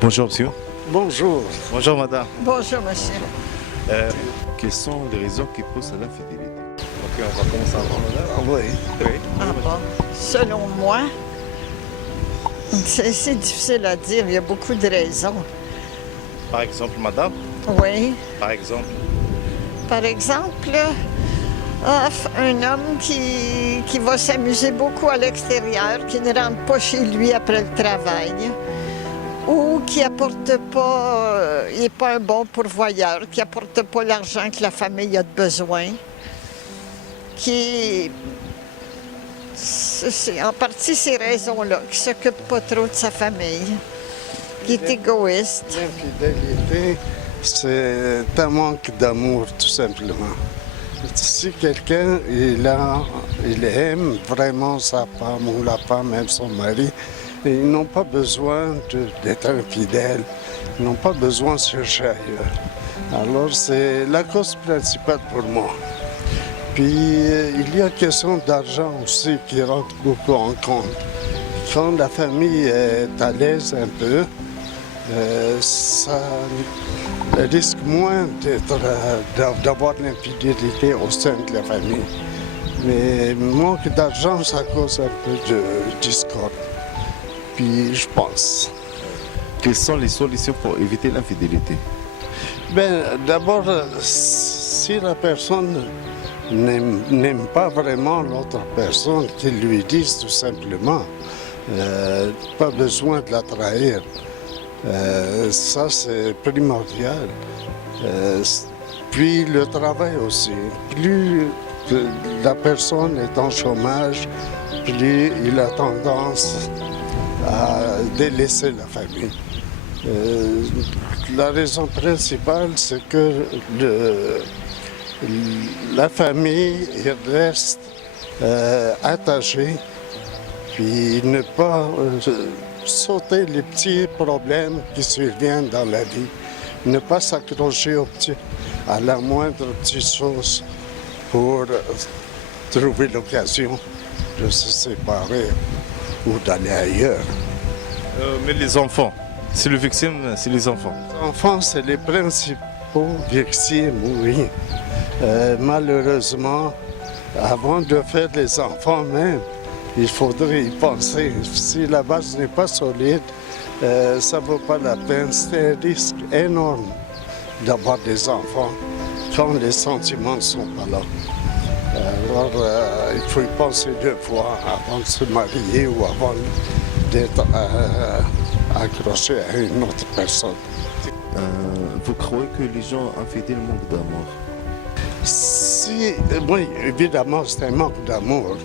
Bonjour monsieur. Bonjour. Bonjour madame. Bonjour, monsieur. Quelles sont les raisons qui poussent à l'infidélité? Ok, on va commencer avant madame. Oui. Oui. Ah bon? Selon moi, c'est difficile à dire. Il y a beaucoup de raisons. Par exemple madame. Oui. Par exemple. Par exemple, un homme qui va s'amuser beaucoup à l'extérieur, qui ne rentre pas chez lui après le travail, ou qui apporte pas, il n'est pas un bon pourvoyeur, qui apporte pas l'argent que la famille a besoin, c'est en partie ces raisons-là, qui ne s'occupe pas trop de sa famille, qui est égoïste. L'infidélité, c'est un manque d'amour, tout simplement. Si quelqu'un, il aime vraiment sa femme ou la femme aime son mari, ils n'ont pas besoin d'être infidèles, ils n'ont pas besoin de chercher ailleurs. Alors c'est la cause principale pour moi. Puis il y a question d'argent aussi qui rentre beaucoup en compte. Quand la famille est à l'aise un peu, ça risque moins d'avoir l'infidélité au sein de la famille. Mais manque d'argent, ça cause un peu de discorde. Puis je pense. Quelles sont les solutions pour éviter l'infidélité? D'abord, si la personne n'aime pas vraiment l'autre personne, qu'il lui dise tout simplement. Pas besoin de la trahir. Ça, c'est primordial. Puis le travail aussi. Plus la personne est en chômage, plus il a tendance à délaisser la famille. La raison principale, c'est que la famille reste attachée, puis ne pas sauter les petits problèmes qui surviennent dans la vie, ne pas s'accrocher à la moindre petite chose pour trouver l'occasion de se séparer ou d'aller ailleurs. Mais les enfants, c'est le victime, c'est les enfants. Les enfants, c'est les principaux victimes, oui. Malheureusement, avant de faire des enfants même, il faudrait y penser. Si la base n'est pas solide, ça ne vaut pas la peine. C'est un risque énorme d'avoir des enfants quand les sentiments ne sont pas là. Alors, il faut y penser deux fois avant de se marier ou avant d'être accroché à une autre personne. Vous croyez que les gens infidèles manquent d'amour? Oui, évidemment, c'est un manque d'amour.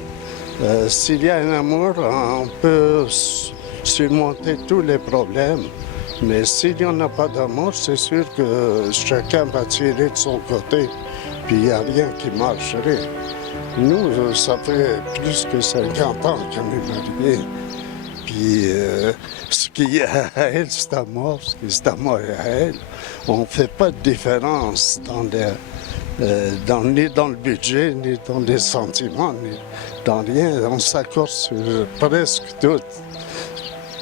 S'il y a un amour, on peut surmonter tous les problèmes. Mais s'il n'y en a pas d'amour, c'est sûr que chacun va tirer de son côté. Puis il n'y a rien qui marcherait. Nous, ça fait plus que 50 ans qu'on est mariés. Puis ce qui est à elle, c'est à moi. Ce qui est à moi et à elle. On ne fait pas de différence ni dans le budget, ni dans les sentiments, ni dans rien. On s'accorde sur presque tout.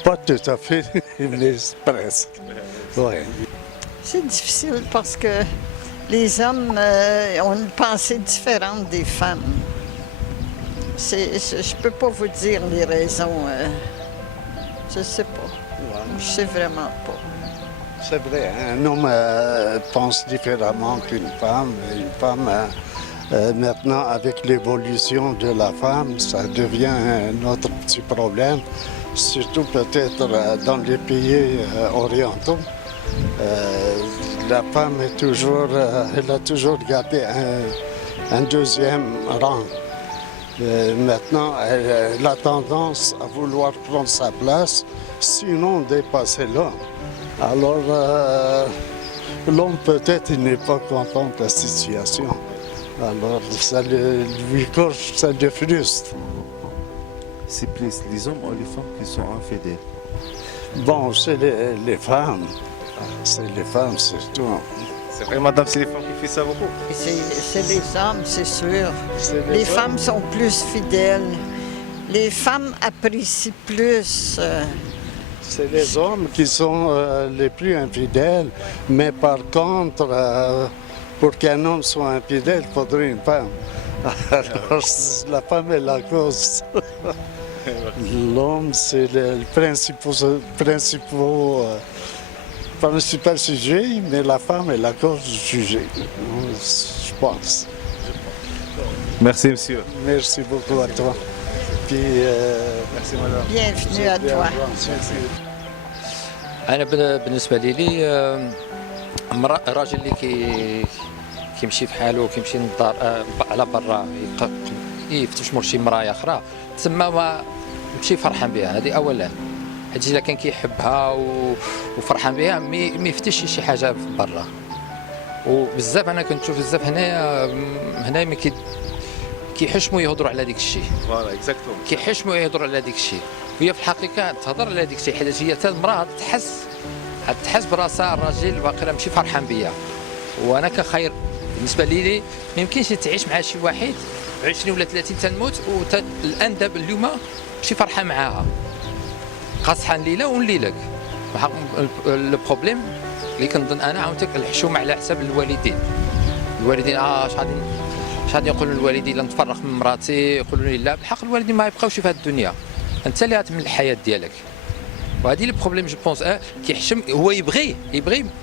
Pas tout à fait, mais presque. Ouais. C'est difficile parce que les hommes ont une pensée différente des femmes. Je ne peux pas vous dire les raisons. Je ne sais pas. Je ne sais vraiment pas. C'est vrai, un homme pense différemment qu'une femme. Une femme, maintenant, avec l'évolution de la femme, ça devient un autre petit problème, surtout peut-être dans les pays orientaux. La femme est toujours, elle a toujours gardé un deuxième rang. Maintenant, elle a tendance à vouloir prendre sa place, sinon dépasser l'homme. Alors, l'homme peut-être il n'est pas content de la situation. Alors, ça lui cause, ça le frustre. C'est plus les hommes ou les femmes qui sont infidèles? Bon, c'est les femmes. C'est les femmes surtout. C'est vrai, madame, c'est les femmes qui font ça beaucoup. C'est les hommes, c'est sûr. Les femmes sont plus fidèles. Les femmes apprécient plus. C'est les hommes qui sont les plus infidèles, mais par contre, pour qu'un homme soit infidèle, il faudrait une femme. Alors, la femme est la cause. L'homme, c'est le principal sujet, mais la femme est la cause du sujet, je pense. Merci, monsieur. Merci beaucoup à toi. Puis, Merci, madame. Bienvenue à toi. Merci. انا بالنسبه لي الراجل اللي كيمشي في حاله وكيمشي للدار على برا يفتش مور شي مرايه اخرى تما ما ماشي فرحان بها. هذه اولا، حيت اذا كان كيحبها وفرحان بها ما يفتش شي حاجه في برا. وبزاف انا كنشوف بزاف هنايا ما كيحشموا يهضروا على ديك الشيء. فوالا اكزاكتوم. كيحشموا يهضروا على ديك الشيء، وهي في الحقيقه تهضر على ديك الشيء حيت هي حتى المراه تحس براسها الراجل باقي ماشي فرحان بيا. وانا كخير بالنسبه لي ما يمكنش تعيش مع شي واحد 20 ولا 30 تنموت والان دابا اليوم ماشي فرحان معاها، قاصحه الليله ونليلك. البروبليم اللي كنظن انا عاوتانك الحشومه على حساب الوالدين. اش غادي يقولوا الوالدين لا نتفرق من مراتي، يقولوا لي لا. بالحق الوالدين ما يبقاوش في هذه الدنيا، انت اللي غتمل الحياه ديالك. وهذه البروبليم جو بونس كيحشم، هو يبغي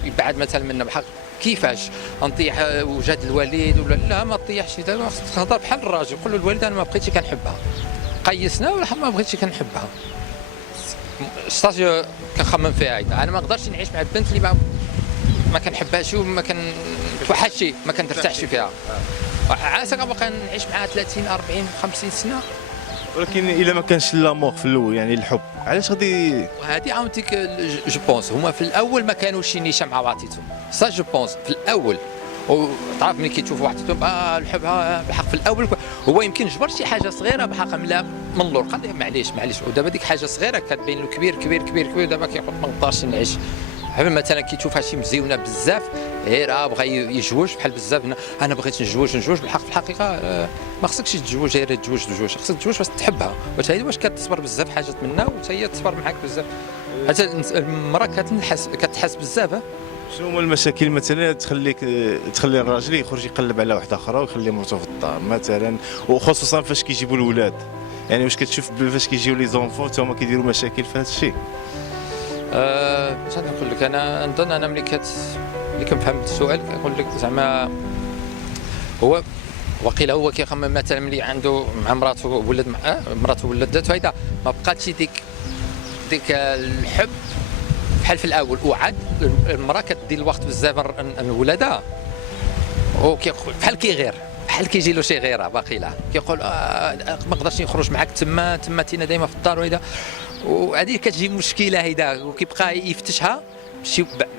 يبعد مثلا منا. بحق كيفاش نطيح وجاد الوالد ولا لا ما طيحش. خاصك تهضر بحال الراجل، قول له الوالد انا ما بقيتش كنحبها، قيسنا ولا ما بغيتش كنحبها. ستاج كنخمم فيها هيدا. انا ما نقدرش نعيش مع البنت اللي ما كنحبهاش وما كنتوحدش ما كنرتاحش فيها. عاساك باقي نعيش معها 30 40 50 سنه. ولكن الا ما كانش لامور في الاول، يعني الحب، علاش غادي؟ وهذه عاوتانك جو بونس هما في الاول ما كانوش نيشان مع بعضياتهم. سا جو بونس في الاول. وتعرف ملي كيتشوف واحد الحب بحق في الاول هو يمكن جبر شي حاجه صغيره بحق ملا من اللور قال معليش ودابا ديك حاجه صغيره كتبين له كبير كبير كبير كبير. دابا كيقول ما نقدرش نعيش. مثلا كيشوفها شي مزيونه بزاف غير بغى يجوج بحال بزاف. انا بغيت نجوج بالحق في الحقيقه ما خصكش تجوج غير تجوج خصك تجوج باش تحبها. واش هذه واش كتصبر بزاف حاجات منها وحتى هي تصبر معاك بزاف. حتى المراه كتحس بزاف. شنو هما المشاكل مثلا تخلي الراجل يخرج يقلب على واحده اخرى ويخلي مرته في الدار مثلا، وخصوصا فاش كيجيبوا الاولاد؟ يعني واش كتشوف فاش كيجيو لي زونفون حتى هما كيديروا مشاكل في هذا الشيء؟ باش نقول لك انا نظن انا ملي كنفهم السؤال كنقول لك زعما هو وقيل هو كيخمم مثلا ملي عنده مع مراته ولد مراته ولدته هيدا ما بقاتش ديك الحب بحال في الاول. وعاد المراه كدير الوقت بزاف لولادها وكيقول بحال كيجي له شي غيره باقيله كيقول ما نقدرش نخرج معاك تما تينا دايما في الدار وهيدا. وهذه كتجي مشكله هيدا وكيبقى يفتشها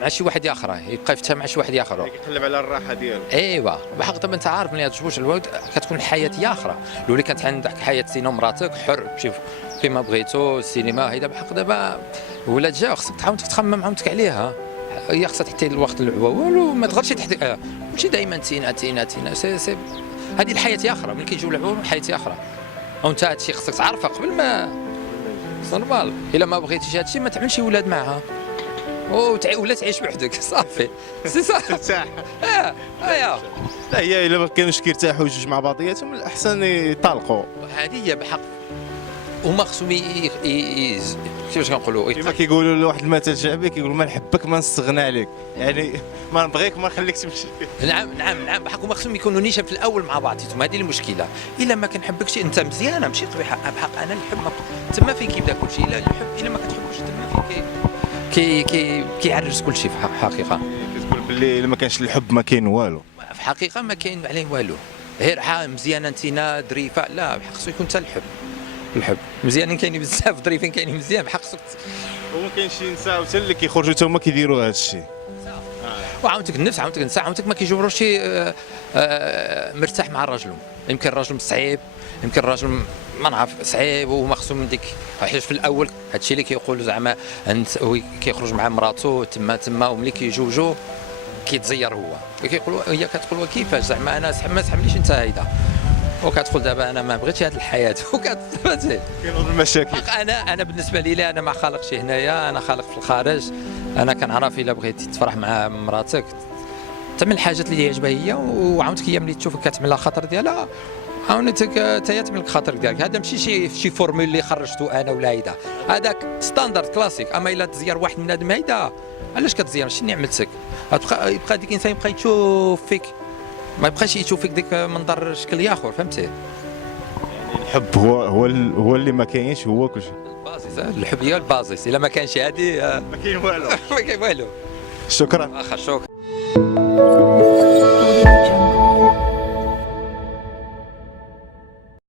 مع شي واحد اخر، يبقى يفتشها مع شي واحد اخر كيقلب على الراحه ديالو. ايوا بحق. دابا انت عارف ملي تزوج الولد كتكون الحياه هي اخرى. الاولى كانت عندك حياه سينا مراتك حر تمشي فيما بغيتو السينما هيدا. بحق دابا ولاد جا خصك تعاود تخمم عاوتانك عليها. هي خصها تحتي الوقت والو ما تقدرش تحتي ماشي دائما تينا سي هذه الحياه اخرى. ملي كيجيو لعبوا الحياه اخرى وانت هادشي خصك تعرفها قبل ما نورمال. الا ما بغيتيش هادشي ما تعملش ولاد معها ولا تعيش وحدك صافي سي صح ترتاح. لا هي الا ما كانوش كيرتاحوا جوج مع بعضياتهم الاحسن يطلقوا. هذه هي بحق. هما خصهم كيفاش كنقولوا كما كيقولوا لواحد المثل شعبي كيقولوا ما نحبك ما نستغنى عليك، يعني ما نبغيك ما نخليك تمشي. نعم بحق. هما خصهم يكونوا نيشان في الاول مع بعضياتهم. هذه المشكله. الا ما كنحبكش انت مزيانه ماشي قبيحه بحق. انا الحب تما فين كيبدا كل شيء. لا الحب الا ما كتحبوش تما فين كيعرس كل شيء في الحقيقه. كتقول باللي الا ما كانش الحب ما كاين والو. في الحقيقه ما كاين عليه والو. غير مزيانه انتينا ظريفه لا بحق. خصو يكون حتى الحب مزيانين كاينين بزاف ظريفين كاينين مزيان بحق. خصك وما كاينش شي نساء حتى اللي كيخرجوا حتى هما كيديروا هذا الشيء. وعاوتانك النفس عاوتانك ما كيجبروش مرتاح مع الرجل. يمكن الرجل صعيب، يمكن الرجل ما نعرف صعيب وما خصو من ديك. حيت في الاول هادشي اللي كيقولوا زعما كيخرج مع مراته تما وملي كيجوجوا كيتزير هو، كيقول هي كتقول كيفاش زعما انا ما سحبليش انت هيدا، وكتقول دابا انا ما بغيتش هذه الحياه وكتفهمتي. كاينوا المشاكل. انا بالنسبه لي انا ما خالقش هنايا، انا خالق في الخارج. انا كنعرف الا بغيتي تفرح مع مراتك تعمل الحاجات اللي يعجبها هي، وعاونتك هي ملي تشوفك كتعمل لها خاطر ديالها عاونتك حتى تملك خاطرك ديالك. هذا ماشي شي فورمول اللي خرجته انا ولا هيدا، هذاك ستاندرد كلاسيك. اما الا تزير واحد من هذا هيدا علاش كتزير؟ شنو عملتك؟ يبقى ديك الانسان يبقى يشوف فيك، ما يبقاش يشوف فيك ديك منظر شكل اخر، فهمتي؟ الحب هو اللي ما كاينش، هو كل شيء. البازيس، الحب هي البازيس، الا ما كانش هذه ما كاين والو. ما كاين والو. شكرا. اخر شكرا.